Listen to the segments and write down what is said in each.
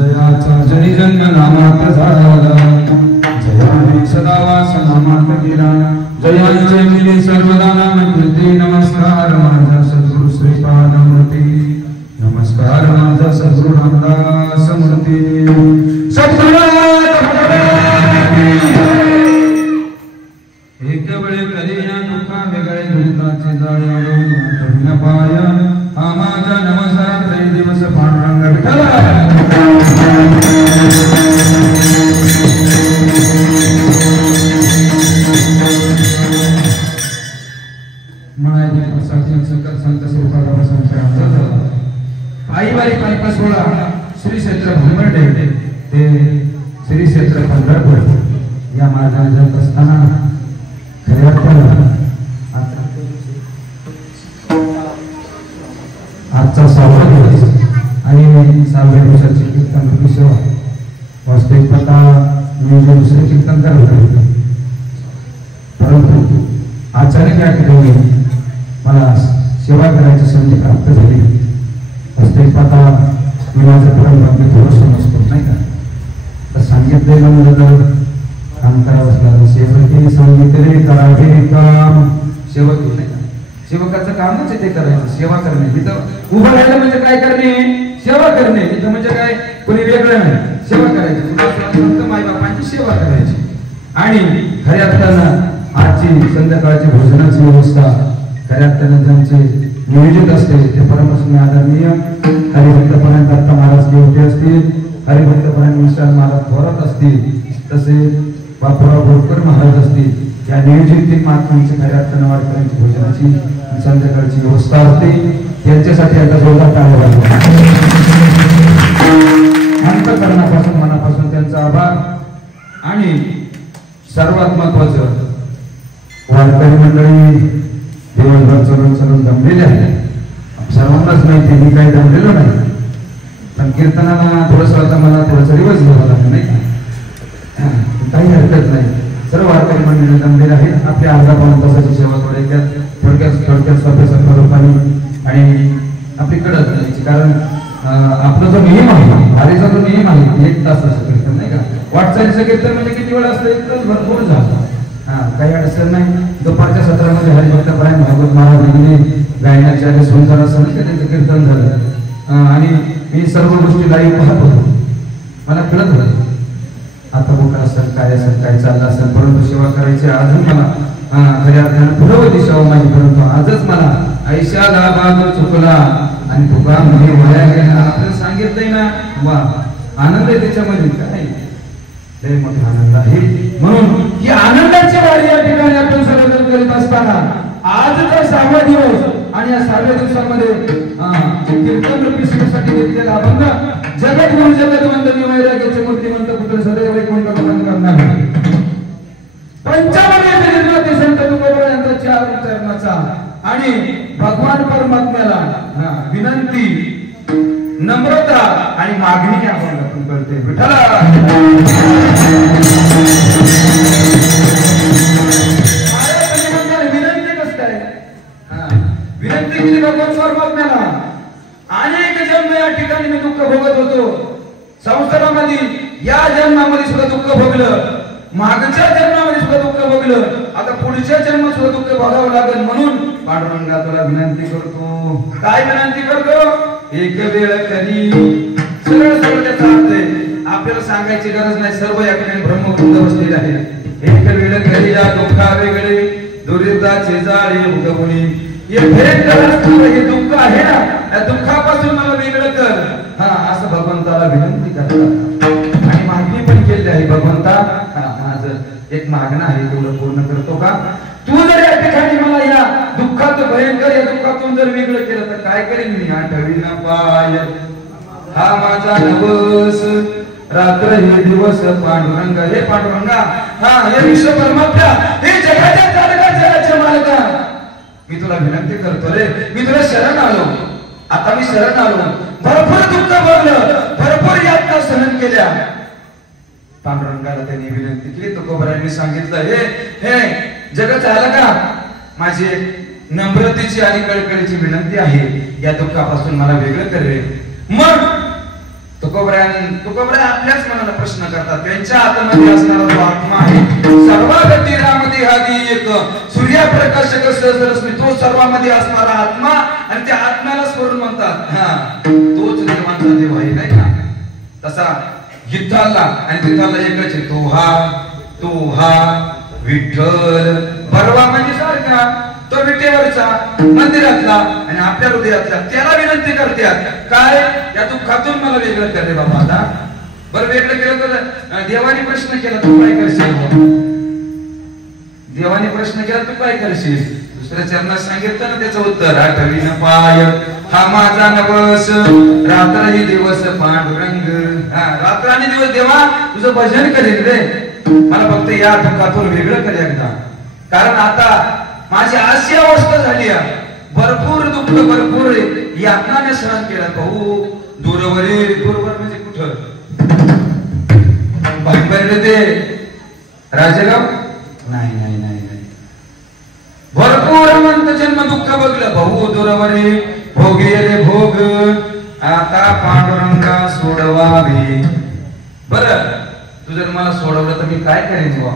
जयाचा जरी जन्म नामात झाला, जयाने सदा वास नामात गेला, जयांचे मिले सर्वदा नाम कीर्ती. नमस्कार माझा सद्गुरु श्रीपाद मूर्ती, नमस्कार माझा सद्गुरु रामदास मूर्ती. एक वेळे कलिया दुःखा वेगळे दुरिताचे जाळे अडवून पाय, हा माझा नमस्कार त्रय दिवस पांडुरंग विठ्ठल. पायीवारी पायपा सोळा श्री क्षेत्र भूमरडेव ते श्री क्षेत्र पंढरपूर या मार्गाने जात असताना खऱ्या अर्थानं आजचा 6वा दिवस आणि 6व्या दिवसाची कीर्तन रूपी सेवा. वास्तविक पता मी जे दुसरे कीर्तन करत होते, परंतु अचानक या ठिकाणी मला सेवा करायची संधी प्राप्त झाली. वास्तविक पता मी माझं परंपरा थोडं समजतो नाही का, तर सांगितलेलं म्हणलं तर काम करावंच लागलं. सेवके सांगितले करावे काम, सेवक नाही का, सेवकाचं कामच आहे ते करायचं, सेवा करणे. इथं उभं राहिलं म्हणजे काय करणे, सेवा करणे. इथं म्हणजे काय कोणी वेगळं नाही, सेवा करायची. फक्त मायबापांची सेवा करायची. आणि खऱ्या अर्थानं आजची संध्याकाळची भोजनाची व्यवस्था खऱ्या अर्थानं ज्यांचे नियोजित असते ते परमश्री आदरणीय हरिभक्तपरायण दत्त महाराज केवटे असतील, हरिभक्तपरायण विशाल महाराज थोरात असतील, तसेच बापूराव बोरकर महाराज असतील. या नियोजित 3 महात्मांची खऱ्या अर्थानं वारकऱ्यांची भोजनाची संध्याकाळची व्यवस्था असते. त्यांच्यासाठी आता जोरदार टाळ्या वाजवा. अंतःकरणापासून मनापासून त्यांचा आभार. आणि सर्वात महत्वाचं, वारकरी मंडळी दिवसभर चलून दमलेले आहे. सर्वांनाच माहिती मी काही दमलेलो नाही, पण कीर्तनाला थोडंसं आता मला थोडंसं रिवर्स घ्यावं लागतं नाही का, काही हरकत नाही. सर्व वारकरी मंडळी दमलेले आहेत. आपल्या अर्धा पाऊण तासाची सेवा थोडक्यात सोप्या रूपाने आणि आपली कडक करायची. कारण आपला जो नियम आहे, वारीचा जो नियम आहे 1 तासाचं कीर्तन नाही का. वाटचालीचं कीर्तन म्हणजे किती वेळ असतं, 1 तास भरपूर झालं. काही अडचण नाही. दुपारच्या सत्रामध्ये हरिभक्तपरायण भागवत महाराज यांनी गायनाचे आणि सुंदर असं त्यांचं कीर्तन झालं. आणि मी सर्व गोष्टी लाईव्ह पाहत होतो. मला कळत होतं आता बोका असेल काय चाललं असेल, परंतु सेवा करायची अजून मला खऱ्या अर्थानं पुढं दिशावं माझी. परंतु आजच मला ऐशाला बाग चुकला आणि तुका म्हणजे वाया गेला. आपल्याला सांगितलंय ना, वा आनंद आहे त्याच्यामध्ये, काय लय मोठा आनंद आहे. म्हणून ही आनंदाची वारी या ठिकाणी आपण सर्वजण करीत असताना आज तर 6वा दिवस आणि या 6व्या दिवसामध्ये कीर्तन रूपी सेवेसाठी घेतलेला अभंग जगद्गुरु जगद्वंदनी वैराग्याचे मूर्तिमंत पुत्र सदैव वैकुंठ गमन करणार. पंचामृत निर्माते संत तुकोबा यांचा 4 चरणाचा आणि भगवान परमात्म्याला विनंती, नम्रता आणि मागणी आपण करते. विठ्ठला विनंती कस काय, विनंती केली भगवान परमात्म्याला. अनेक जन्म या ठिकाणी मी दुःख भोगत होतो. संसारामध्ये या जन्मामध्ये सुद्धा दुःख भोगलं, मागच्या जन्मामध्ये सुद्धा दुःख भोगलं, आता पुढच्या जन्मात सुद्धा दुःख भोगावं लागेल. म्हणून पांडुरंगा तुला विनंती करतो. काय विनंती करतो? एक वेळ कधी सरळ सरळ त्याचा अर्थ आहे, आपल्याला सांगायची गरज नाही. सर्व या ठिकाणी ब्रह्मवृंद बसलेले आहे. एक वेळ कधी या दुःखा वेगळे दुरिताचे जाळे उगवणे. हे दुःख आहे ना, या दुःखापासून मला वेगळं कर, असं भगवंताला विनंती करतात. आणि मागणी पण केली आहे, भगवंता माझं एक मागणं आहे, तेवढं पूर्ण करतो का? तू जर या ठिकाणी मला या दुःखात भयंकर या दुःखातून जर वेगळं केलं तर काय करेन मी? आठवी ना पाय हा माझा नवस, रात्र हे दिवस पांडुरंगा. हे पांडुरंगा, हे विश्व परमात्मा, हे जगाच्या चालका, जगाच्या मालका, मी तुला विनंती करतो रे. मी तुला शरण आलो, आता मी शरण आलो. भरपूर दुःख भोगलं, भरपूर यातना सहन केल्या. पांडुरंगाला त्यांनी विनंती केली. तुकोबारायांनी सांगितलं, हे जग चालका, माझी नम्रतेची आणि कळकळीची विनंती आहे, या दुःखापासून मला वेगळं कर रे. मग तुकोबराय आपल्याच मनाला प्रश्न करतात. त्यांच्या आतमध्ये असणारा जो आत्मा आहे, सर्वागती रामदी हादी एक सूर्यप्रकाशक सहस्रस्मी, तो सर्वामध्ये असणारा आत्मा, आणि त्या आत्म्याला स्मरून म्हणतात. हा, तोच देवांचा देव आहे, नाही का? तसा विठ्ठलला, आणि विठ्ठलला एकच आहे, तो हा विठ्ठल. परवा म्हणजे सारखा तो विटेवरचा मंदिरातला आणि आपल्या हृदयातला, त्याला विनंती करतात काय, या दुःखातून मला वेगळं कर रे बाबा. आता बरं वेगळं केलं तर देवाने प्रश्न केला, तू काय करशील? देवाने प्रश्न केला, तू काय करशील? दुसऱ्या चरणात सांगितलं ना त्याचं उत्तर, आठवीन पाय हा माझा नवस, रात्र ही दिवस पांडुरंग. रात्र आणि दिवस देवा तुझं भजन करेल रे, मला फक्त या दुःखातून वेगळं कर एकदा. कारण आता माझी अशी अवस्था झाली आहे, भरपूर दुःख, भरपूर यातनाने सहन केला. भाऊ दूरवरील, दूरवर म्हणजे कुठं? बाहेर ते राजेगाव नाही नाही नाही नाही, भरपूर अनंत जन्म दुःख बघलं भाऊ दूरवरील. भोगे रे भोग आता पांडुरंगा सोडवावे. बरं तू जर मला सोडवलं तर मी काय करेन बुवा?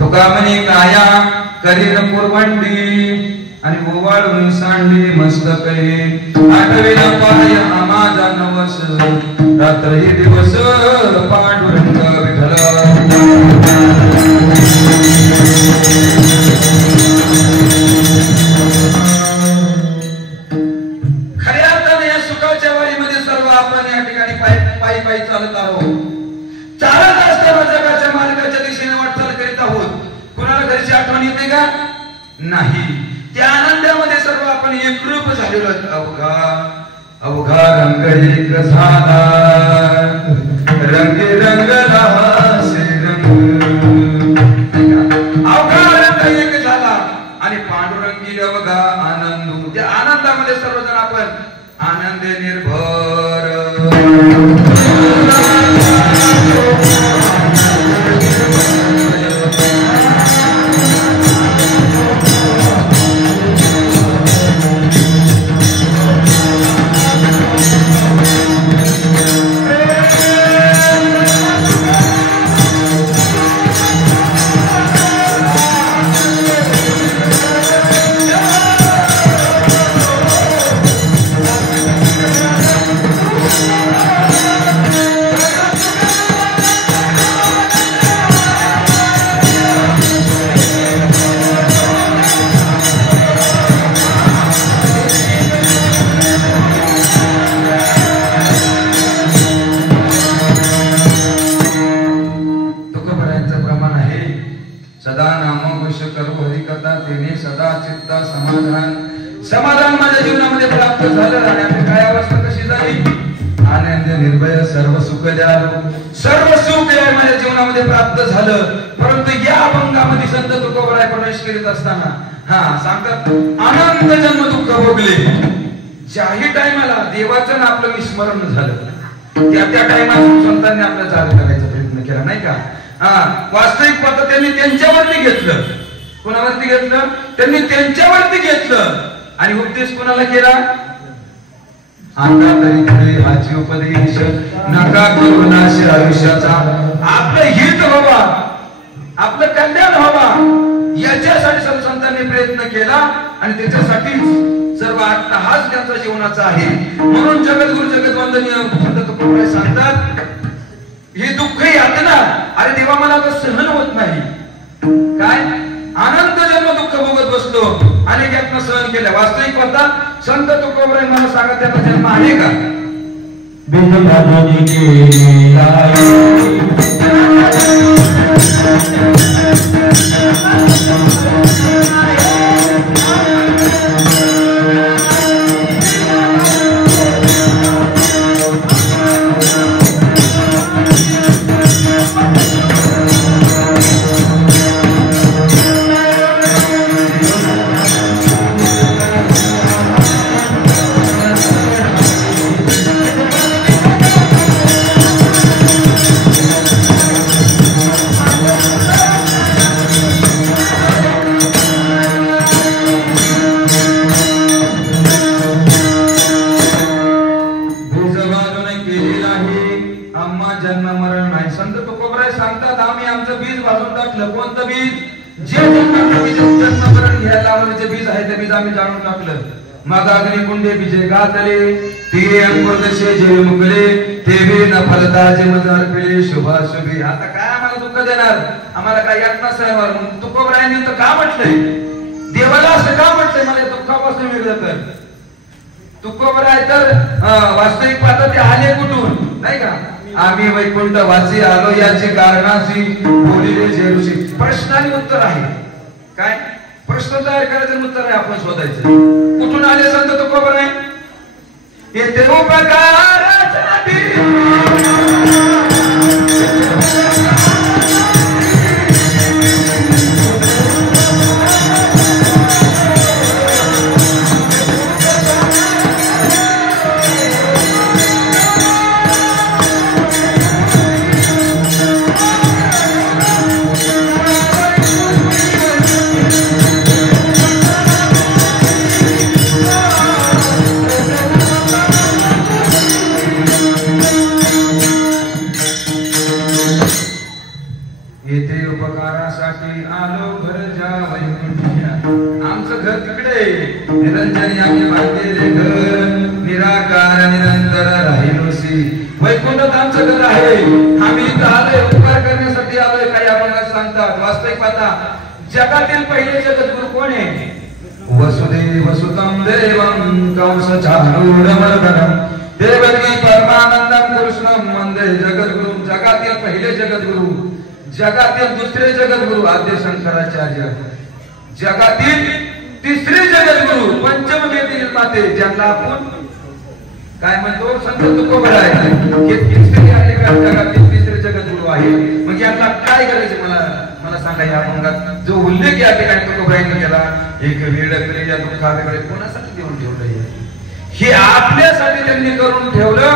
तुका म्हणे काया करीन पुरवंडी आणि गोवाळून सांडली मस्तके. आठवीला पाय हा माझा नवस, रात्र ही दिवस पांडुरंग विठ्ठल. खऱ्या अर्थाने या सुखाच्या वारीमध्ये सर्व आपण या ठिकाणी पायी पायी चालत आहोत. चालत असताना जगाच्या मार्गाच्या दिशेने वाटचाल करीत आहोत. कोणाला घरची आठवण येते का? नाही. त्या आनंदामध्ये सर्व आपण एकरूप झालेलो आहोत. अवघा रंग एक झाला, रंग रंगला रंग. अवघा रंग एक झाला आणि पांडुरंगी अवघा आनंद. त्या आनंदामध्ये सर्वजण आपण आनंद निर्भर. समाधान माझ्या जीवनामध्ये प्राप्त झालं. आणि आपली काय अवस्था कशी झाली? आनंद निर्भय सर्व सुख द्यालो. सर्व सुख माझ्या जीवनामध्ये प्राप्त झालं. परंतु या अभंगामध्ये संत तुकोबराय प्रवेश करीत असताना सांगतात अनंत जन्म दुःख भोगले. ज्याही टायमाला देवाचं ना आपलं विस्मरण झालं, त्या टायमाला संतांनी आपलं चालू करायचा प्रयत्न केला, नाही का? वास्तविक पाहता त्यांनी त्यांच्यावरती घेतलं. कोणावरती घेतलं? त्यांनी त्यांच्यावरती घेतलं. आणि उपदेश कोणाला केला? आता तरी पुढे हाची उपदेश नका करू नाश आयुष्याचा. आपलं हित व्हावा, आपलं कल्याण व्हावा, याच्यासाठी सर्व संतांनी प्रयत्न केला. आणि त्याच्यासाठीच सर्व हाच त्यांचा जीवनाचा आहे. म्हणून जगद्गुरु जगद्वंदनीय संत तुकोबराय सांगतात, हे दुःख यातना अरे देवा मला तर सहन होत नाही. काय अनंत जन्म दुःख भोगत बसलो, अनेक यातना सहन केल्या. वास्तविक पाहता संत तुकोबराय मला सांगा त्याचा जन्म आहे का? कोणतं बीज जे जन्म मरण घ्यायला लावलं जे बीज आहे ते बीज आम्ही जाणून टाकलं मग अग्नि कुंडे बीजे गातले तीरे अंकुरदशे जे मुकले ते बी न फलता जे मजार पिले शुभाशुभी आता काय आम्हाला दुःख देणार आम्हाला काय यातना सहवार तुकोबरायांनी तर का म्हटलंय देवाला असं का म्हटलंय मला दुःखापासून वेगळं कर तुकोबराय तर वास्तविक पाहता ते आले कुठून नाही का आम्ही वैकुंठ वासी आलो याची कारणाची बोलिले जे ऋषी प्रश्न आणि उत्तर आहे काय प्रश्न तयार करायचं उत्तर आहे आपण शोधायचं कुठून आले संत तुकोबराय येथे उपकारासाठी निरंजनी आम्ही बांधलेले घर निराकार निरंतर राहिलोसी वैकुंठात आमचं घर आहे आम्ही इथं आलोय उपकार करण्यासाठी आलोय काही आपल्याला सांगतात वास्तविक पाहता जगातील पहिले जगद्गुरु कोण आहे वसुदेव सुतम देवम कंस चाणूरमर्दनम देवकी परमानंदम कृष्णम वंदे जगद्गुरु जगातील पहिले जगद्गुरु जगातील दुसरे जगद्गुरु आद्य शंकराचार्य जगातील तिसरे जगद्गुरु पंचम वेद निर्माते ज्यांना आपण काय म्हणतो संत तुकोबराय हे तिसरे आहे का जगातील तिसरे जगद्गुरु आहे म्हणजे यांना काय करायचं मला सांगा या अभंगात जो उल्लेख या ठिकाणी तुकोबरायांनी केला एक वेळ केले या दुःखाकडे कोणासाठी देऊन ठेवलं हे आपल्यासाठी त्यांनी करून ठेवलं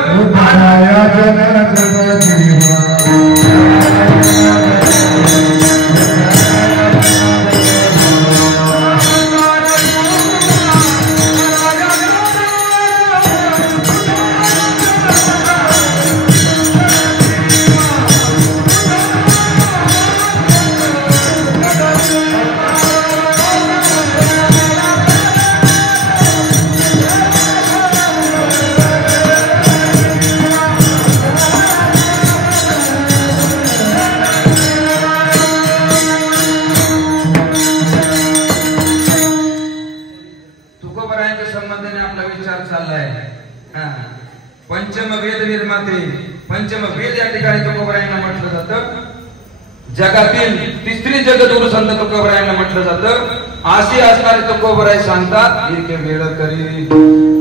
पंचम वेद या ठिकाणी तुकोबरायांना म्हटलं जातं जगातील तिसरी जगद्गुरु संत तुकोबरायांना म्हटलं जातं अशी असणारे तुकोबराय सांगतात एक वेळ करी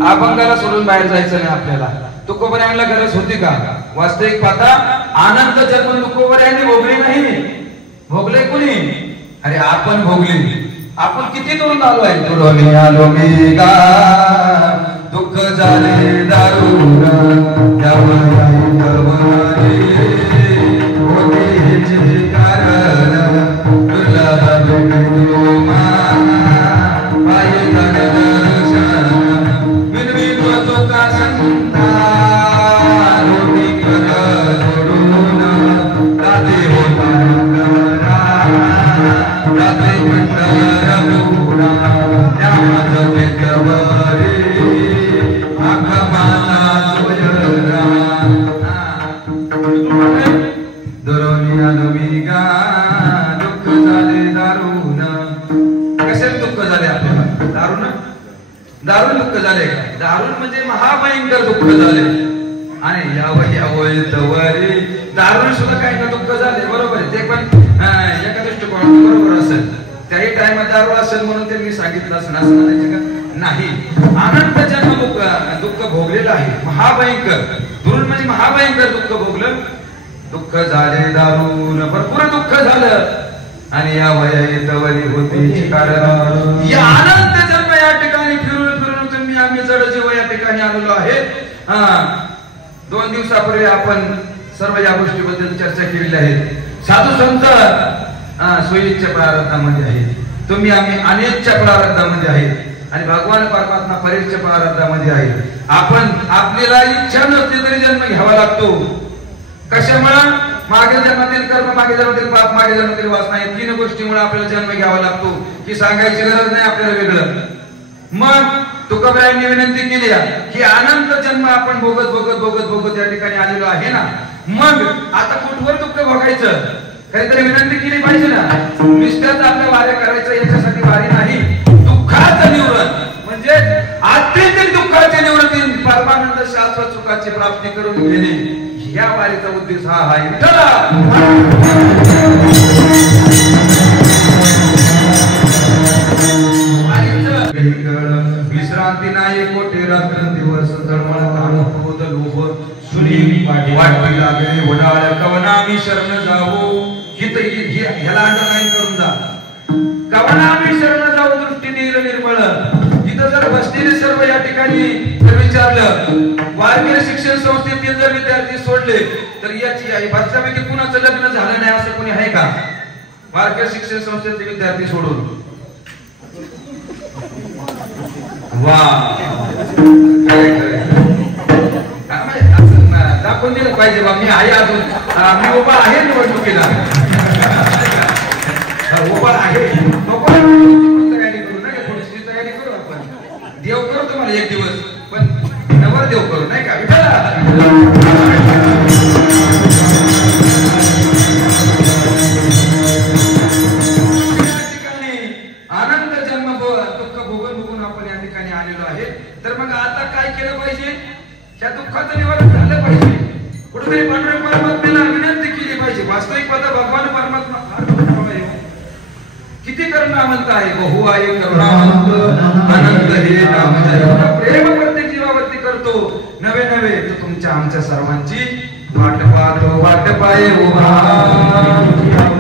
अभंगाला सोडून बाहेर जायचं नाही आपल्याला तुकोबरायांना गरज होती का वास्तविक पाहता आनंद जन्म तुकोबरायांनी भोगले नाही भोगले कुणी अरे आपण भोगले आपण किती दूरून आलो आहे दुरून आलो मी गा दुःख झाले दारुण दारुण दुःख झाले दारुण म्हणजे महाभयंकर दुःख झाले आणि यावय तवरी दारुण सुद्धा काही ना दुःख झाले बरोबर आहे ते पण एका दृष्टिकोनातून बरोबर असेल त्याही टाइमात दारू असेल म्हणून ते मी सांगितलं असं का नाही अनंत जन्म दुःख भोगलेलं आहे महाभयंकर दुरुण म्हणजे महाभयंकर दुःख भोगलं दुःख झाले दारुण भरपूर दुःख झालं आणि या वयातवरी होती कारण या अनंत जन्म या ठिकाणी फिरून फिरून तुम्ही आम्ही जड जीव या ठिकाणी आलेलो आहे 2 दिवसापूर्वी आपण सर्व या गोष्टीबद्दल चर्चा केलेली आहे साधू संत सोयीच्या प्रारब्धामध्ये आहे तुम्ही आम्ही अनेकच्या प्रारब्धामध्ये आहे आणि भगवान परमात्मा परेच्या प्रारब्धामध्ये आहे आपण आपल्याला इच्छा नसली तरी जन्म घ्यावा लागतो कशामुळे मागील जन्मातील कर्म, मागील जन्मातील पाप, मागील जन्मातील वासना, या तीन गोष्टीमुळे आपल्याला जन्म घ्यावा लागतो की सांगायची गरज नाही आपल्याला वेगळं. मग तुकाबाईंनी विनंती केली की अनंत जन्म आपण भोगत भोगत भोगत भोगत या ठिकाणी आलेलो आहे ना, मग आता कुठवर दुःख भोगायचं, काहीतरी विनंती केली पाहिजे ना. नुसत्याच आपल्या वाऱ्या करायचं याच्यासाठी वारी नाही, दुःखाचं निवृत्त म्हणजे आत्यंतिक दुःखाची निवृत्ती, परमानंद शाश्वत सुखाची प्राप्ती करून घेणे, या वारीचा उद्देश हा आहे. विश्रांती नाही कोठे रात्र दिवस, तळमळ काम क्रोध लोभ सुनी वाटती लागले वडाळ, कवना मी शरण जावो, ह्याला अंडरलाईन करून जा. कवना मी शरण जावो, दृष्टी देईल निर्मळ. इथं जर बसलेले सर्व या ठिकाणी जर विचारलं वारकरी शिक्षण संस्थेतील जर विद्यार्थी सोडले तर याची भाषापैकी कुणाचं लग्न झालं नाही असं कोणी आहे का? वारकरी शिक्षण संस्थेचे विद्यार्थी सोडून वा दाखवून दिलं पाहिजे बा मी आहे, अजून मी उभा आहे निवडणुकीला, उभा आहे. तयारी करू नका, थोडीशी तयारी करू आपण, देव करू तुम्हाला एक दिवस, पण नवर देव करू नाही का? अनंत जन्म दुःख भोगून भोगून आपण या ठिकाणी आलेलो आहे. तर मग आता काय केलं पाहिजे? त्या दुःखाचं निवारण झालं पाहिजे. कुठेतरी पांडुरंग परमात्म्याला विनंती केली पाहिजे. वास्तविक पाहता भगवान परमात्मा फार किती करुणावंत आहे, बहु आहे करुणावंत अनंत हे नाम जय. प्रेम प्रत्येक जीवावरती करतो नवे नवे, तर तुमच्या आमच्या सर्वांची वाट पाहतो, वाट पाये उभा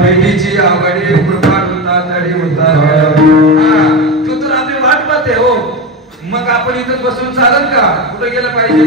बैठीची आवडी कृपा होता तडी होता. तू तर आपली वाट पाहते हो, मग आपण इथं बसून चालत का? कुठे गेलं पाहिजे?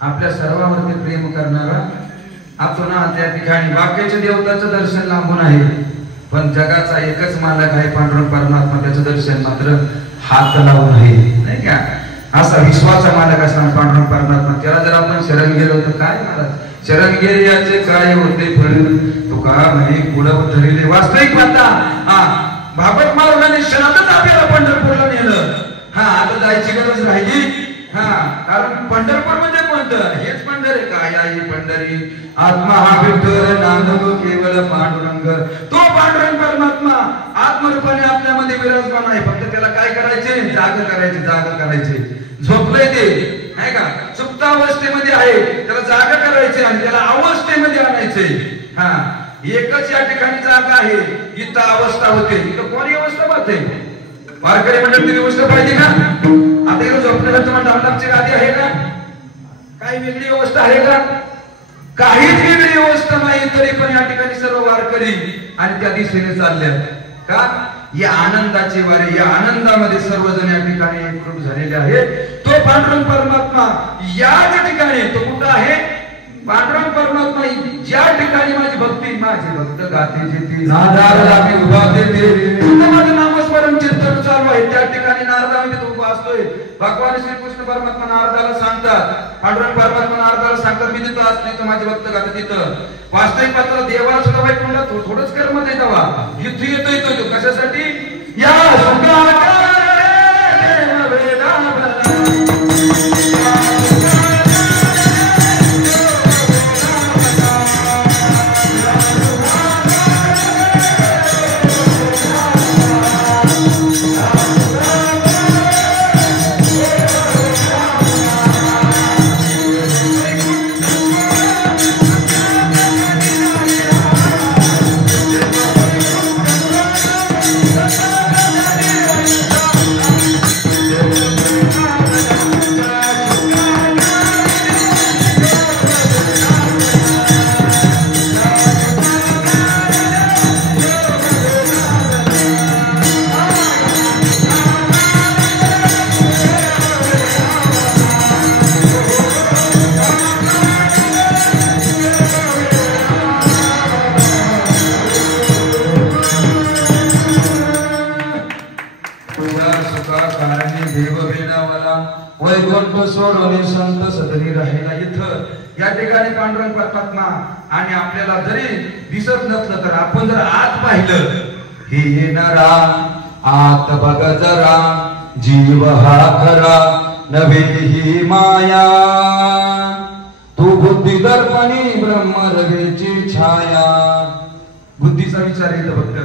आपल्या सर्वांवरती प्रेम करणारा आपण त्या ठिकाणी वाक्याच्या देवताचं दर्शन लांबून आहे, पण जगाचा एकच मालक आहे पांडुरंग परमात्मा, त्याचं दर्शन मात्र हात लावून आहे, नाही का? असा विश्वाचा मालक असताना पांडुरंग परमात्मा, त्याला जर आपण शरण गेलो तर काय महाराज शरण गेले याचे काय होते फळ, तुका म्हणे पुढं धरले. वास्तविक म्हणता भागवत महाराजांनी क्षणातच आपल्याला पंढरपूरला नेलं. आता जायची गरज राहिली. कारण पंढरपूर म्हणजे कोण? पंढर, हेच पंढर आहे काय आई पंढरी, आत्मा हा विठ्ठल नांदतो केवळ पांडुरंग. तो पांडुरंग परमात्मा आत्मरूपाने आपल्यामध्ये विराजमान आहे. फक्त त्याला काय करायचे, जाग करायचे, जाग करायचे. झोपलंय ते नाही का, सुप्तावस्थेमध्ये आहे, त्याला जागा करायची आणि त्याला अवस्थेमध्ये आणायचे. हा, एकच या ठिकाणी जागा आहे, इथं अवस्था होते. इथं कोणी अवस्था पाहते? वारकरी मंडळ ती व्यवस्था पाहिजे का? आता इथं झोपण्यासाठी मंडपाची गादी आहे का? काही वेगळी व्यवस्था आहे का? काहीच वेगळी व्यवस्था नाही. तरी पण या ठिकाणी सर्व वारकरी आणि त्या दिशेने चालले का? या आनंदाची वारी, या आनंदामध्ये सर्वजण या ठिकाणी एकरूप झालेले आहेत. तो पांडुरंग परमात्मा याच ठिकाणी, तो कुठं आहे? पांडुरंग परमात्मा ज्या ठिकाणी माझी भक्ती, माझे भक्त गाते जेथे नादाला मी उभा देते, माझं नामस्मरण चिंतन चालू आहे. त्या ठिकाणी नारदामध्ये तो उभा असतोय. भगवान श्रीकृष्ण परमात्मा नारदाला सांगतात, पांडुरंग परमात्मा नारदाला सांगतात, मी तिथं असतो, तिथं माझे भक्त गाते. तिथं वास्तविक पात्र देवाला सुद्धा वाईट म्हणलं, थोडंच कर्म दे दवा. इथं येतोय तो कशासाठी? या सुखाला या ठिकाणी पांडुरंग परमात्मा. आणि आपल्याला जरी दिसत नसलं तर आपण जर आत पाहिलं, हे येणारा आत बघ जरा, जीव हा खरा नव्हे ही माया, तू बुद्धी दर्पणी ब्रह्म रवेची छाया. बुद्धीचा विचार येतो फक्त,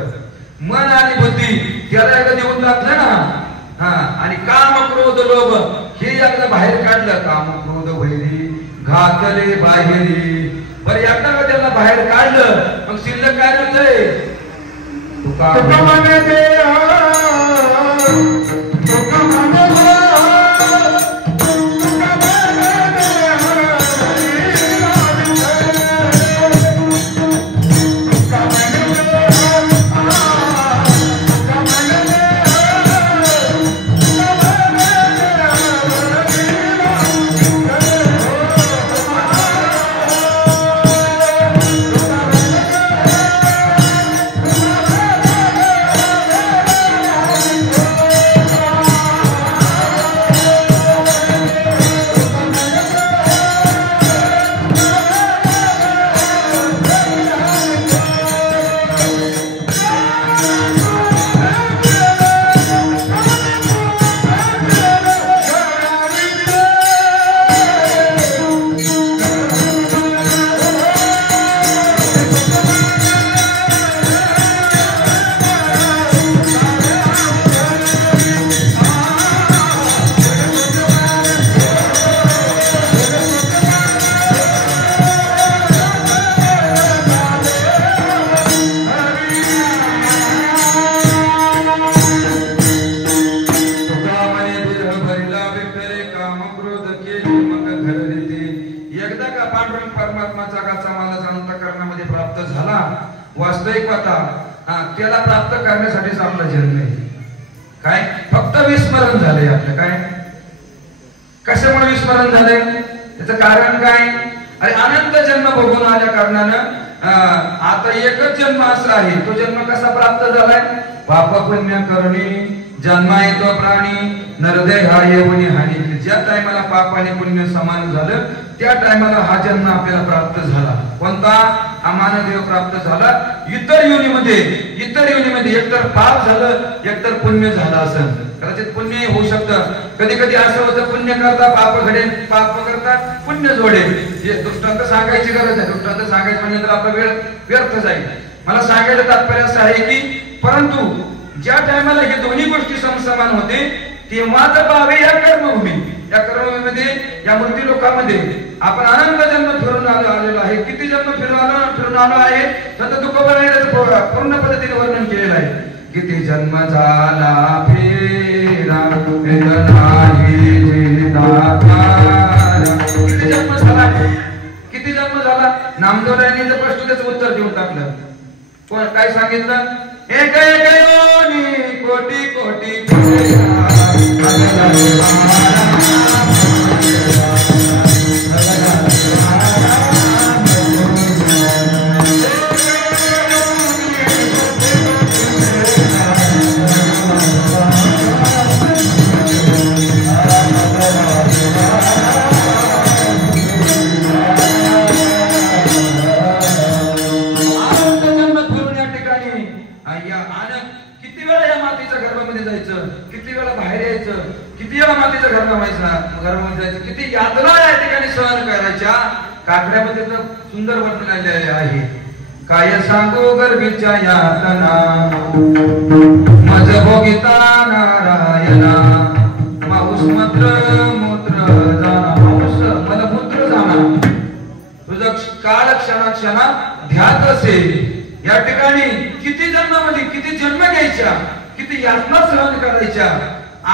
मन आणि बुद्धी त्याला एकदा देऊन टाकलं ना, हा, आणि काम क्रोध लोभ हे एकदा बाहेर काढलं, काम क्रोध वैरी घातले बाहेरी, पर एकदा का त्याला बाहेर काढलं, मग शिल्लक काय होतंय? तुका म्हणे दे त्याला प्राप्त करण्यासाठीच आपला जन्म आहे. काय फक्त विस्मरण झालंय आपलं? काय कशामुळे विस्मरण झालंय? त्याचं कारण काय? अरे अनंत जन्म बघून आल्या कारणानं आता एकच जन्म असा आहे. तो जन्म कसा प्राप्त झालाय? पाप पुण्य करणे जन्मा येतो प्राणी नरदेह हा येवणी हानी. ज्या टायमाला पाप आणि पुण्य समान झालं त्या टायमाला हा जन्म आपल्याला प्राप्त झाला. कोणता? हा मानवदेह प्राप्त झाला. इतर योनीमध्ये एकतर पाप झालं एकतर पुण्य झालं असं. कदाचित पुण्य होऊ शकतं. कधी कधी असं होतं पुण्य करता पाप घडेल, पाप करता पुण्य शून्य जोडे. हे दृष्टांत सांगायची गरज आहे. दृष्टांत सांगायचं म्हणजे तर आपला वेळ व्यर्थ जाईल. मला सांगायचं तात्पर्य असं आहे की परंतु ज्या टायमाला हे दोन्ही गोष्टी समसमान होते तेव्हा तर पाहावे या कर्मभूमी. या कर्मभूमीमध्ये या मूर्ती लोकांमध्ये आपण अनंत जन्म फिरून आलेलो आहे. किती जन्म फिरून आलो आहे संत तुकोबाराय त्याचं पूर्ण पद्धतीने वर्णन केलेलं आहे. किती जन्म झाला फेरा किती जन्म झाला, किती जन्म झाला. नामदेवरायांनी जर प्रश्न त्याचं उत्तर देऊन टाकलं. कोण काय सांगितलं? एक एक योनी कोटी कोटी किती यातना या ठिकाणी सहन करायच्या. काकड्यामध्ये तर सुंदर वर्णन आलेले आहे. काय सांगू गर्भीच्या यातना मज भोगिता नारायणा. माऊस मूत्र जाणा माऊस मलमूत्र जाणा तुझं काळ क्षणा ध्यात असे. या ठिकाणी किती जन्मामध्ये किती जन्म घ्यायच्या, किती यातना सहन करायच्या.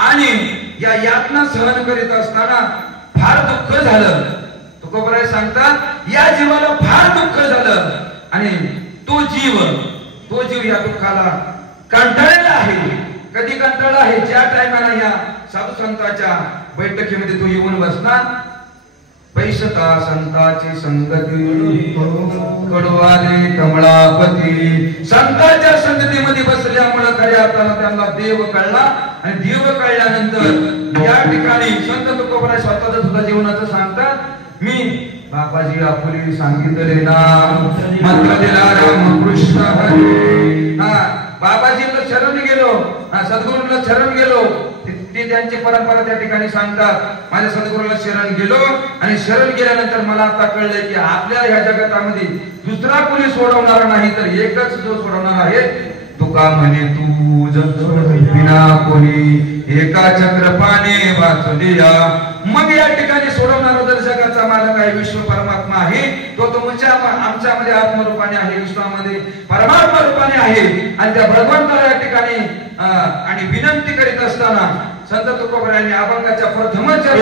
आणि या यातना सहन करीत असताना फार दुःख झालं. तुकोबाराय सांगतात या जीवाला फार दुःख झालं आणि तो जीव या दुःखाला कंटाळलेला आहे. कधी कंटाळला आहे? ज्या टायमाला या साधू संतांच्या बैठकीमध्ये तो येऊन बसला. पैसता संताची संगती कडवाले कमळापती. संतांच्या संगतीमध्ये बसल्यामुळे खऱ्या अर्थानं त्यांना देव कळला. आणि देव कळल्यानंतर या ठिकाणी संत तुकोबाराय स्वतःच सुद्धा जीवनाचं सांगतात. मी बाबाजी आपुली सांगितले नाम मंत्र दिला राम कृष्ण हरी. बाबाजींना शरण गेलो, सद्गुरूंना शरण गेलो. ते त्यांची परंपरा त्या ठिकाणी सांगतात. माझ्या सद्गुरूला शरण गेलो आणि शरण गेल्यानंतर मला आता कळलंय की आपल्या ह्या जगतामध्ये दुसरा कोणी सोडवणार नाही तर एकच जो सोडवणार आहे तुका म्हणे तूज विना कोणी एका चक्रपाने वाचुलिया. मग या ठिकाणी सोडवणारा जर जगाचा मालक आहे विश्व परमात्मा आहे तो आमच्यामध्ये आत्मरूपाने आहे, विश्वामध्ये परमात्मा रूपाने आहे. आणि त्या भगवंताला या ठिकाणी आणि विनंती करीत असताना संत तुकोबारायांनी अभंगाच्या प्रथमच्या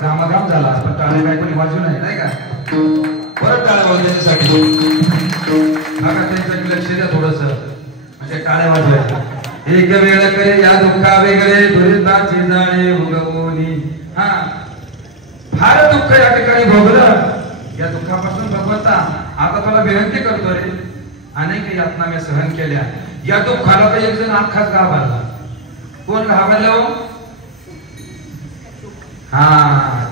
कामाकाम झाला पण टाळे काय कोणी वाजू नाही का. परत टाळ्या वाजवण्यासाठी त्यांच्याकडे लक्ष द्या थोडस. म्हणजे टाळ्या वाजवायच्या. एक वेळ करे या दुःखा वेगळे दुरिताची जाणे उगवणी. फार दुःख या ठिकाणी भोगलं. या दुःखापासून बोलता आता तुला विनंती करतो रे, अनेक यातना मी सहन केल्या, या दुःखाला तर एक जण अख्खाच घाबरला. कोण घाबरला हो? हा,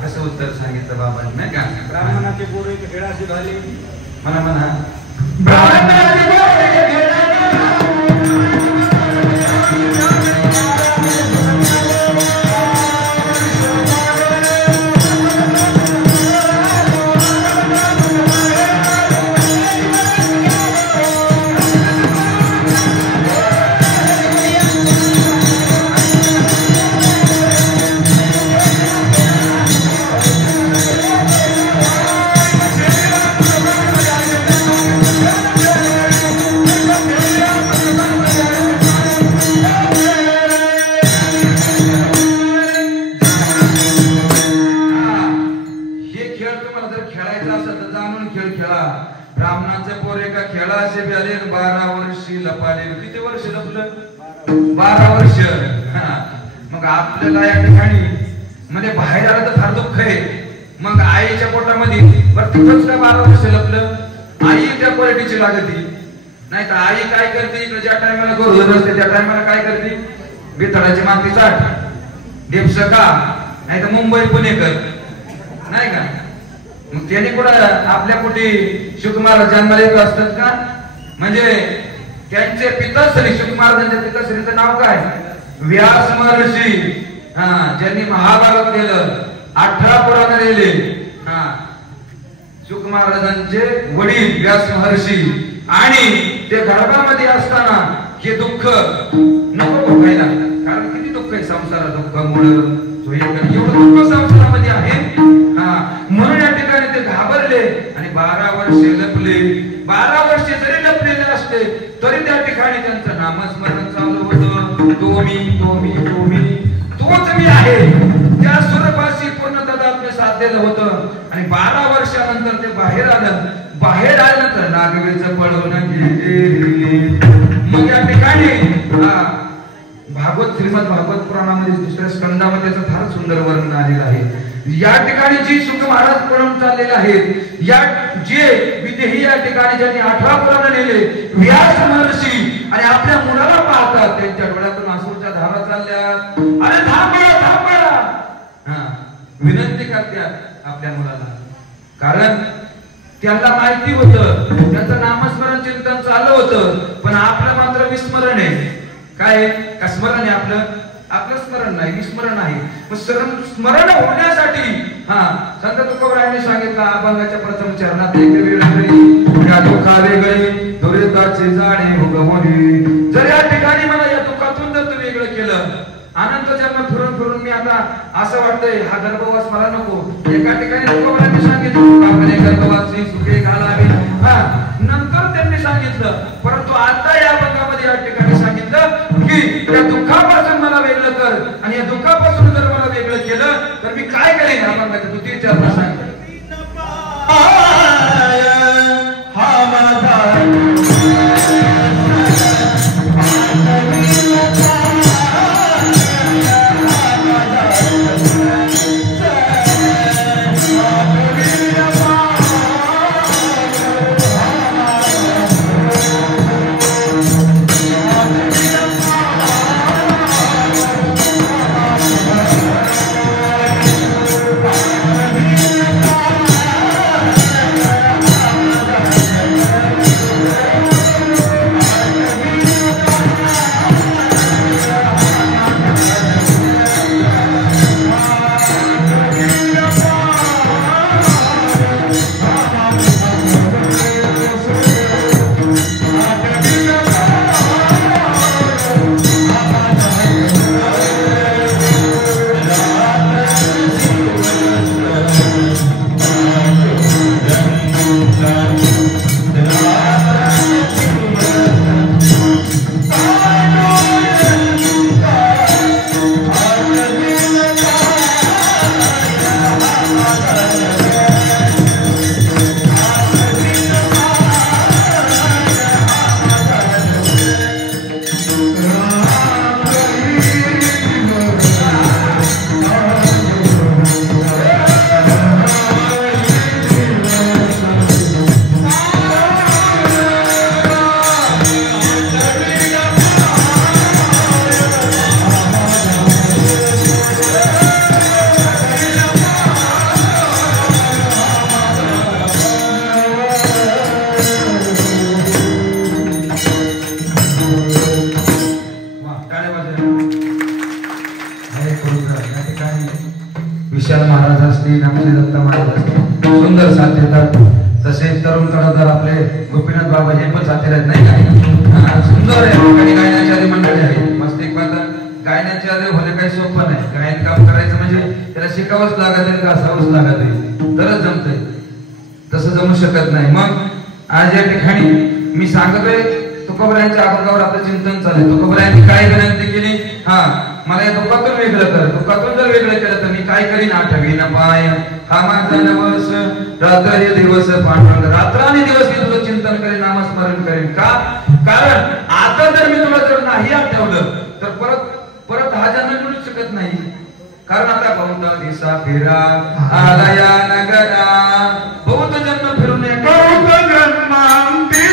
कसं उत्तर सांगितलं बाबांनी नाही का? ब्राह्मणाचे पोरे खेळाशी झाले. म्हणा म्हणा, ब्राह्मणाचे पोरे खेळाशी ब्राह्मणाचे पोरे का खेळा असे झाले 12 वर्षी लपाले. किती वर्ष लपलं? 12 वर्ष. मग आपल्याला या ठिकाणी म्हणजे बाहेर आलं तर फार दुःख आहे. मग आईच्या पोटामध्ये तिथंच का 12 वर्ष लपलं? आई त्या क्वालिटीची लागती नाही तर आई काय करते इकडे ज्या टायमाला गरोदर असते त्या टायमाला काय करते? बिथडाची माती चाट, डेपसका नाही तर मुंबई पुणेकर नाही का? मग त्याने कुठं आपल्या कुठे शुक महाराज जन्माला येत असतात का? म्हणजे त्यांचे पिताश्री, शुक महाराजांच्या पिताश्रीचं नाव काय? व्यास महर्षी. ज्यांनी महाभारत केलं, 18 पुराण लिहिले. शुक महाराजांचे वडील व्यास महर्षी. आणि ते गर्भामध्ये असताना हे दुःख नको भोगायला, कारण किती दुःख आहे संसारात, दुःखामुळे एवढं दुःख संसारामध्ये आहे. म्हणून या ठिकाणी ते घाबरले आणि 12 वर्षे लपले. 12 वर्षे जरी लपलेले असते तरी त्या ठिकाणी त्यांचं नामस्मरण चालू होतं. तोमी तोच मी आहे. त्या स्वरूपाशी पूर्णतः आपले साधलेलं होतं. आणि 12 वर्षानंतर ते बाहेर आलं. बाहेर आल्यानंतर नागवेचं पळवून गेले. मग या ठिकाणी भागवत, श्रीमद भागवत पुराणामध्ये 2ऱ्या स्कंदामध्ये त्याचं फार सुंदर वर्णन आलेलं आहे. या ठिकाणी जी शुक महाराज पळून चाललेले आहेत, या जे विदेही या ठिकाणी ज्यांनी 18 पुराण लिहिले, व्यास महर्षी आणि आपल्या मुलाला पाहतात त्यांच्या डोळ्यातून अश्रूच्या धारा चालल्यात. अरे थांबा, विनंती करतात आपल्या मुलाला, कारण त्यांना माहिती होतं त्यांचं नामस्मरण चिंतन चालू होतं. पण आपलं मात्र विस्मरण आहे. काय का स्मरण आहे? आपलं स्मरण नाही, विस्मरण आहे. स्मरण होण्यासाठी संत तुकोबरायांनी सांगितलं अभंगाच्या प्रथम चरणात, एक वेळ या दुःखा वेगळे दुरिताचे जाणे भोगवली. जर या ठिकाणी मला या दुःखातून जर तुम्ही वेगळं केलं, अनंत जन्म फिरून फिरून मी आता असं वाटतंय हा गर्भवास मला नको. एका ठिकाणी तुकोबरायांनी सांगितलं गर्भवासी सुखे घालावे. नंतर त्यांनी सांगितलं, परंतु आता या अभंगामध्ये या ठिकाणी सांगितलं की या दुःखापासून मला वेगळं कर. आणि या दुःखापासून जर मला वेगळं केलं तर मी काय करेन? अभंगाच्या द्वितीय चरणात सांगितलं. तरुण कलाकार आपले गोपीनाथ बाबा हे पण साथीदार आहेत नाही का? सुंदर आहे लोकांनी गायनाची आधी मंडळी आहे मस्त एक बात गायनाची आधी होणे काही सोपं नाही गायन काम करायचं म्हणजे त्याला शिकावंच लागत आहे का असावंच लागत आहे तरच जमतंय तसं जमू शकत नाही मग आज या ठिकाणी मी सांगतोय तुकोबरायांच्या अभंगावर आपलं चिंतन चालू तुकोबरायांनी काय विनंती केली मला या दुःखातून वेगळं कर दुःखातून जर वेगळं केलं तर मी काय करीन आठवी न पाय हा माझा नवस रात्र हे दिवस पांडुरंग रात्र आणि दिवस मी तुझं चिंतन करेन नामस्मरण करेन का कारण आता जर मी तुला जर नाही आठवलं तर परत हा जन्म मिळू शकत नाही कारण आता बहुत दिसा फिरा आला या नगरा बहुत जन्म फिरून बहुत जन्मांती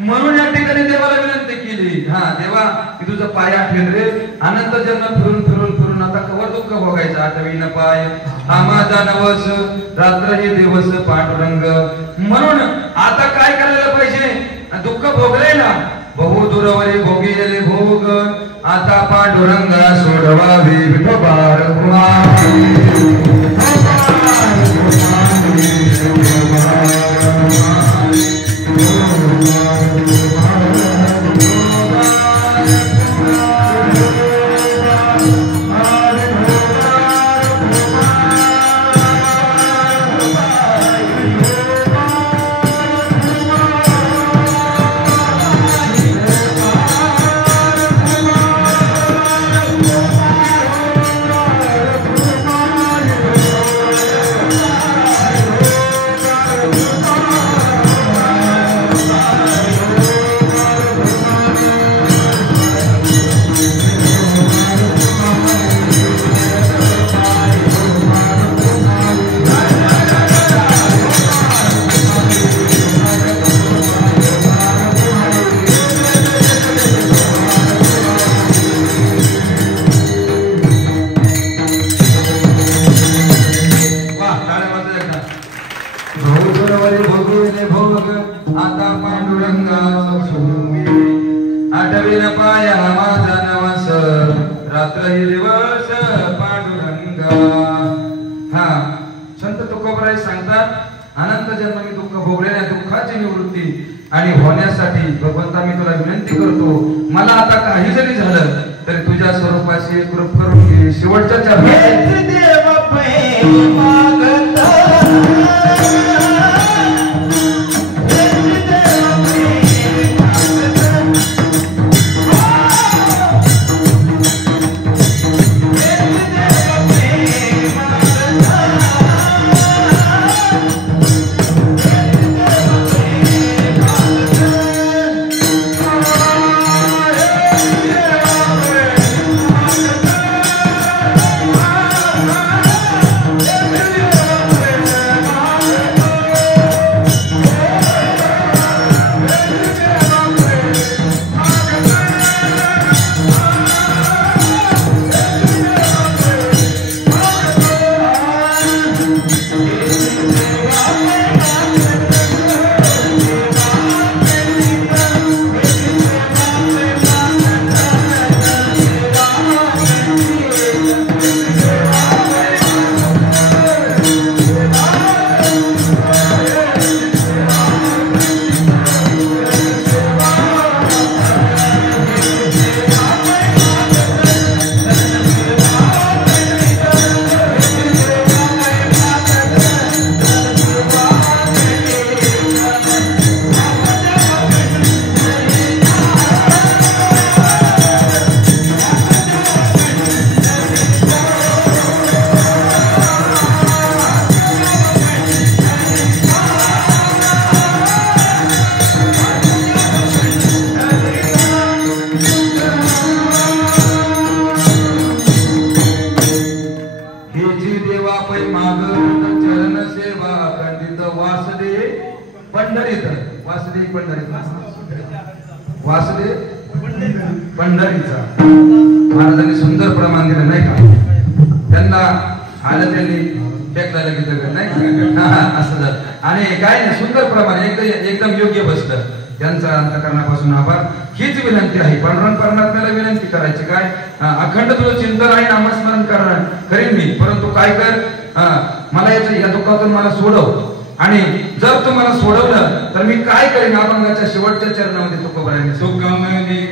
म्हणून या ठिकाणी देवाला विनंती केली देवा की तुझं पाया ठेल रे अनंत जन्म फिरून आता कवर दुःख भोगायचं आठवी न पाय हा माझा नवस रात्र हे दिवस पांडुरंग म्हणून आता काय करायला पाहिजे दुःख भोगले ना बहु दूरवरी भोगिले भोग आता पांडुरंगा सोडवावे विठोबार आणि होण्यासाठी भगवंता मी तुला विनंती करतो मला आता काही जरी झालं तरी तुझ्या स्वरूपाशी कृपा करून घे शेवटच्या चरणात देव प्रेम मागत पंढरीचा वासुदेव पंढरीचा महाराजांनी सुंदर प्रमाण दिलं नाही का त्यांना आलं त्यांनी फेकला लगेच नाही असं झालं आणि काय नाही सुंदर प्रमाण एकदम योग्य बसलं त्यांचा अंतकरणापासून आभार हीच विनंती आहे पांडुरंग परमात्म्याला विनंती करायची काय अखंड तुझं चिंतन आहे नामस्मरण करेन मी परंतु काय कर मला या दुःखातून मला सोडव आणि जर तू मला सोडवलं तर मी काय करेन अभंगाच्या शेवटच्या चरणामध्ये तुकोबाराने सुखमने काय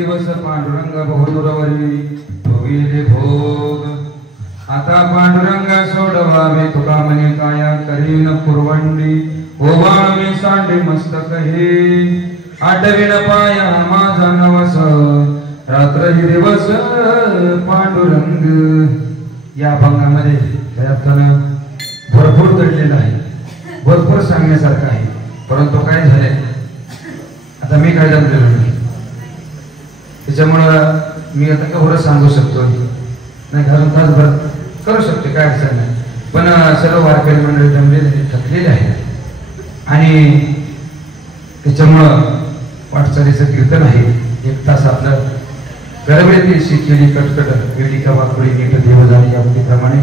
दिवस पांडुरंग बहुदुरवरी भोगिले भोग आता पांडुरंग सोडवावे तुका म्हणे काया करीन पुरवंडी ओवाळवे सांडे मस्तक हे आठविन पाया माझा नवस रात्र ही दिवस पांडुरंग। या अभंगामध्ये त्यातनं भरपूर दडलेलं आहे, भरपूर सांगण्यासारखं आहे, परंतु काय झालंय आता मी काय जमलेलो नाही, त्याच्यामुळं मी आता कवर सांगू शकतो नाही, घरून तासभर करू शकते, काय अडचण नाही, पण सर्व वारकरी मंडळी जमलेले थकलेले आहेत आणि त्याच्यामुळं वाटचालीचं कीर्तन आहे, एक तास आपलं गरबेतील शिकेली कटकट वेळी का वाकुळी नीट देव झाली या प्रमाणे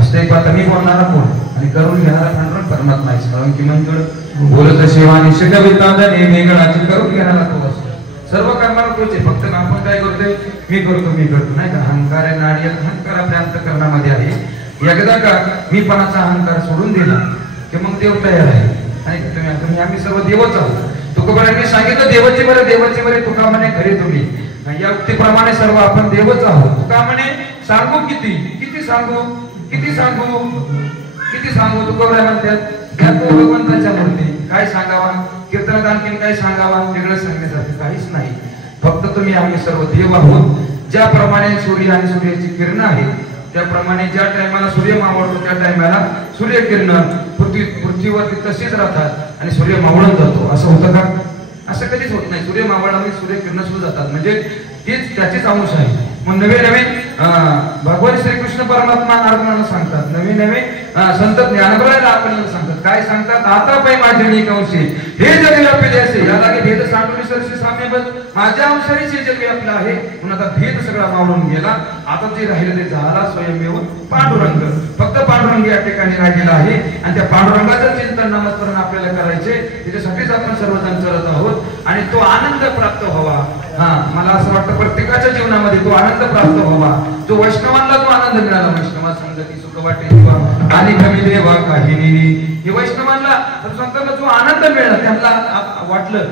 असते। आता मी बोलणारा कोण आणि करून घेणारा पांडुरंग परमात्मा आहे, कारण की मंगळ बोलत शिवानी शिकवितांनी मेघळाची करून घेणारा तो असतो, सर्व कर्माला तोच आहे, फक्त आपण काय करतोय मी करतो नाही का, अहंकार आहे नाडी, अहंकार आपल्या अंतःकरणामध्ये आहे, एकदा का मी पणाचा अहंकार सोडून दिला की मग देव तयार आहे आणि तुम्ही आम्ही सर्व देवच आहोत। तुकोबारांनी सांगितलं देवाची बरे तुका म्हणे खरे तुम्ही, या उक्तीप्रमाणे सर्व आपण देवच आहोत। तुका म्हणे सांगू किती सांगू तुकोबारा म्हणतात भगवंताच्या मूर्ती काय सांगावा, कीर्तनात आणखीन काय सांगावा, वेगळं सांगण्यासारखं काहीच नाही, फक्त तुम्ही आम्ही सर्व देव आहोत। ज्याप्रमाणे सूर्य आणि सूर्याची किरण आहेत त्याप्रमाणे ज्या टायमाला सूर्य मावळतो त्या टायमाला सूर्य किरण पृथ्वीवरती तशीच राहतात आणि सूर्य मावळून जातो, असं होतं का? असं कधीच होत नाही, सूर्य मावळल्यामुळे सूर्य किरण सुरू जातात, म्हणजे तीच त्याचीच अंश आहे। मग नवे भगवान श्रीकृष्ण परमात्मा अर्जुनाला सांगतात, नवे संत ज्ञानोबाला आपल्याला सांगतात, काय सांगतात, आता पाय माझे कंशी हे जग व्यापले असे यालागे भेद सांडून सरशी साम्यबल माझ्या अंशाचे जग व्यापलं आहे, म्हणून आता भेद सगळा मावळून गेला, आता जे राहिलं ते झाला स्वयंमेव पांडुरंग, फक्त पांडुरंग या ठिकाणी राहिलेला आहे आणि त्या पांडुरंगाचं चिंतन नामस्मरण आपल्याला करायचे, त्याच्यासाठीच आपण सर्वजण करत आहोत आणि तो आनंद प्राप्त व्हावा। मला असं वाटतं प्रत्येकाच्या जीवनामध्ये तो आनंद प्राप्त व्हावा, जो वैष्णवांना तो आनंद मिळाला, वैष्णवा संगती सुख वाटे आणि कमी देवा काही हे वैष्णवांना संतांना जो आनंद मिळाला त्यांना वाटलं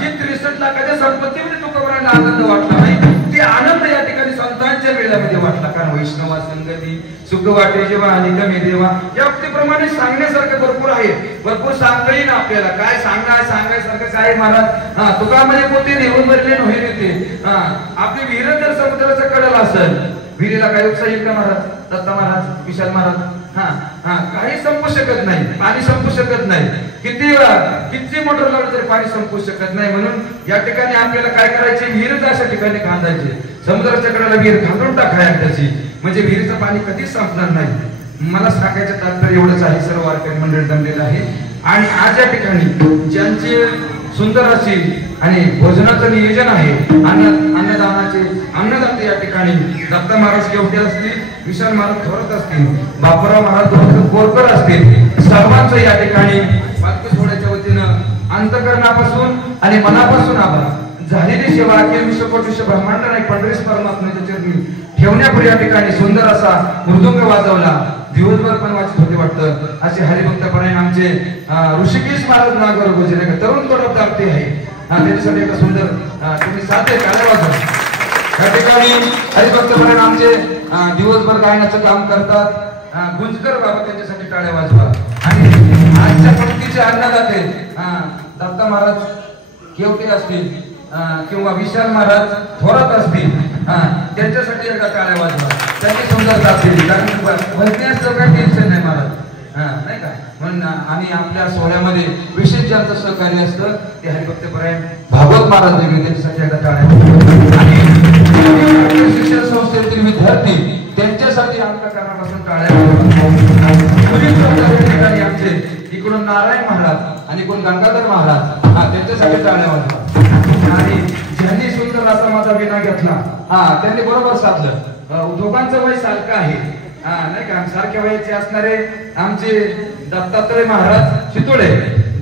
चित्त रिसटला कधी संपत्तीमध्ये तुकोबारांना आनंद वाटला नाही, ते आनंद या ठिकाणी संतांच्या मेळामध्ये वाटला, कारण वैष्णवा संगती सुख वाटे जेव्हा आणि कमी देवा या उक्तीप्रमाणे सांगण्यासारखं भरपूर आहे, भरपूर सांगता येईल आपल्याला, काय सांगायसारखं काय महाराज तुकामध्ये पोते नेऊन भरले नव्हे ते आपली विहीर जर समुद्राच्या कडेला असेल, विहिरीला काय उपसा येईल का महाराज, दत्ता महाराज, विशाल महाराज, काही संपू शकत नाही, पाणी संपू शकत नाही, किती मोटर लावलं तरी पाणी संपू शकत नाही, म्हणून या ठिकाणी आपल्याला काय करायचे, विहीर अशा ठिकाणी खांदायचे, समुद्राच्या कडेला विहीर खांदून टाकायची त्याची, म्हणजे विहिरीचं पाणी कधीच संपणार नाही। मला सांगायचं तात्पर्य एवढंच आहे, सर्व वारकरी मंडळ जमलेलं आहे आणि आज या ठिकाणी ज्यांचे सुंदर अशी आणि भोजनाचं नियोजन आहे, अन्नदाते या ठिकाणी दत्ता महाराज केवटे असतील, विशाल महाराज थोरत असतील, बापूराव महाराज कोरकर असतील, सर्वांचं या ठिकाणी पालखी सोहळ्याच्या वतीनं अंतःकरणापासून आणि मनापासून आभार। झालेली सेवा अखिल विश्वकोटी ब्रह्मांड नाही पंढरीस परमात्म्याच्या चरणी ठेवण्यापूर्वी या ठिकाणी सुंदर असा मृदुंग वाजवला, दिवसभर पण वाचत होते वाटतं, असे हरिभक्तपणे आमचे ऋषिकेश महाराज नागर गोजरे तरुण तडफदार ते आहे, त्याच्यासाठी एक सुंदर तुम्ही साथे टाळ्या वाजवा। या ठिकाणी हरिभक्तपणे आमचे दिवसभर गायनाचं काम करतात गुंजकर बाबा, त्यांच्यासाठी टाळ्या वाजवा आणि आजच्या पंक्तीचे अन्नदाते दत्ता महाराज केवटे असतील किंवा विशाल महाराज थोरात असतील, त्यांच्यासाठी एकदा टाळ्या वाजवा, त्यांची सुंदर असतील, कारण वैज्ञानिक काही टेन्शन नाही महाराज, नाही का, म्हणून आणि आपल्या सोहळ्यामध्ये विशेष ज्यांचं सहकार्य असतं ते हरिभक्तपरायण भागवत महाराज वेगळे, त्यांच्यासाठी एकदा टाळ्या आणि शिक्षण संस्थेतील विद्यार्थी त्यांच्यासाठी अंतःकरणापासून टाळ्या आमचे इकडून नारायण महाराज आणि इकडून गंगाधर महाराज, त्यांच्यासाठी टाळ्या वाजवा आणि ज्यांनी सुंदर असा माझा विना घेतला त्यांनी बरोबर साधलं, दोघांचं वय सारखं आहे, नाही का, सारख्या वयाचे असणारे आमचे दत्तात्रय महाराज चितोळे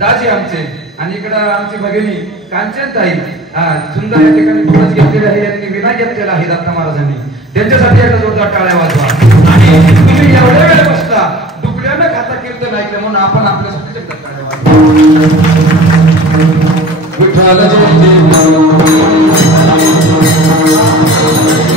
दाजी आमचे आणि इकडं आमची भगिनी कांचनताई सुंदर या ठिकाणी खूपच घेतलेले आहे, यांनी विना घेतलेला आहे दत्ता महाराजांनी, त्यांच्यासाठी एकदा जोरदार टाळ्या वाजवा आणि तुम्ही एवढ्या वेळ बसता दुकड्यानं खाता कीर्तन ऐकलं म्हणून आपण आपल्यासाठी एकदा टाळ्या वाजवा। विठ्ठल जय जय Thank you.